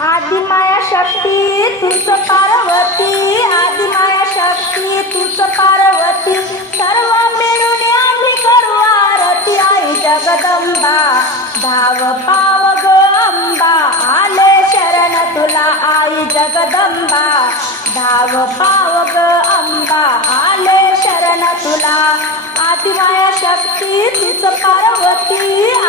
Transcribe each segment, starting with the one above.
आदिमाया शक्ती तुझ पार्वती. आदिमाया शक्ती तुझ पार्वती. सर्व मिळून आम्ही करू आरती. आई जगदंबा धाव पाव ग अंबा आले शरण तुला आई जगदंबा. धाव पाव ग अंबा आले शरण तुला. आदिमाया शक्ती तुझ पार्वती.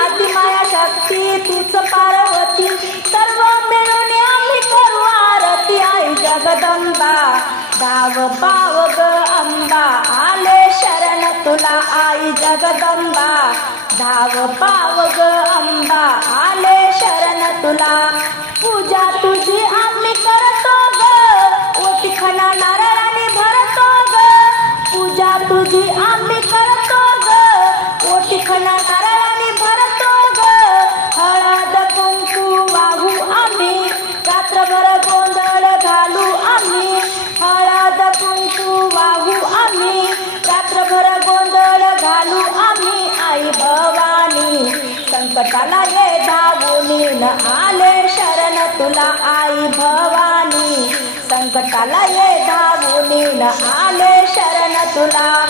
आंबा धाव पाव ग अंबा आले शरण तुला आई जगदंबा. दाव पाव ग अंबा आले शरण तुला. पूजा तुझी संकटाला ये धावून न आले शरण तुला आई भवानी. संकटाला ये धावून न आले शरण तुला.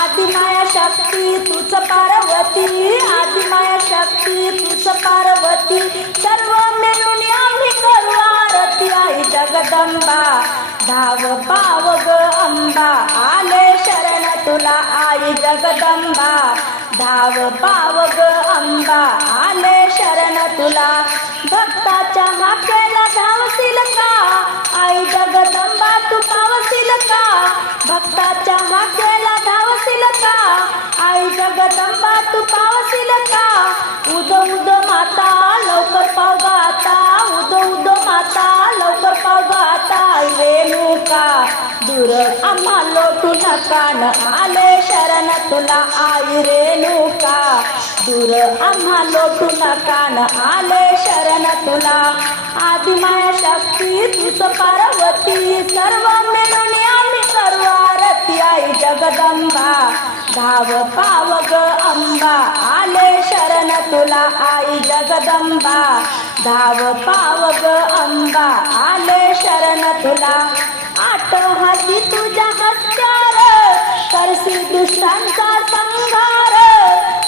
आदिमाया शक्ती तुझ पार्वती. आदिमाया शक्ती तुझ पार्वती. सर्व मिळून आम्ही करू आरती. आई जगदंबा धाव पाव ग अंबा. आले शरण तुला आई जगदंबा. धाव पाव ग अंबा आले शरण तुला. भक्ताच्या हाके दूर आम्हा लोटू नका आले शरण तुला आई रेणुका दूर आम्हा लोटू नका आले शरण तुला. आदिमाया शक्ती तुझ पार्वती. सर्व मिळून आम्ही सर्व आरती आई जगदंबा. धाव पाव ग अंबा आले शरण तुला आई जगदंबा. धाव पाव ग अंबा आले शरण तुला. आठ हाती तुझ्या हत्यार करसी दुष्टांचा संहार.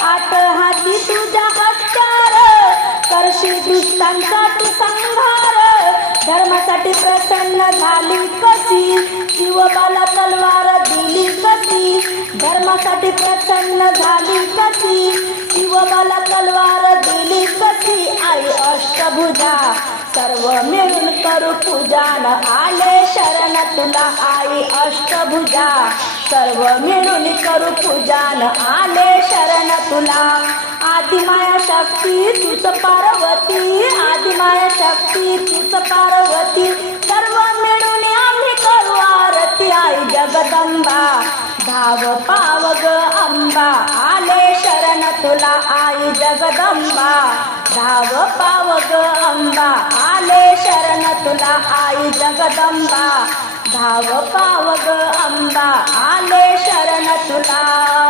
आठ हाती तुझ्या हत्यार करशी दुष्टांचा तू संहार. धर्मासाठी प्रसन्न झाली कशी? शिवबाला तलवार दिली कशी? धर्मासाठी प्रसन्न झाली कशी? शिवबाला तलवार दिली कशी? आई अष्टभुजा. सर्व मिळून करू पूजान आले शरण तुला आई अष्टभुजा. सर्व मिळून करू पूजान आले शरण तुला आदिमाया शक्ती तूच पार्वती. आदिमाया शक्ती तूच पार्वती. सर्व मिळून आम्ही करू आरती. आई जगदंबा धाव पाव ग अंबा. आले शरण तुला आई जगदंबा. धाव पाव ग अंबा. आले शरण तुला आई जगदंबा. धाव पाव ग अंबा. आले शरण तुला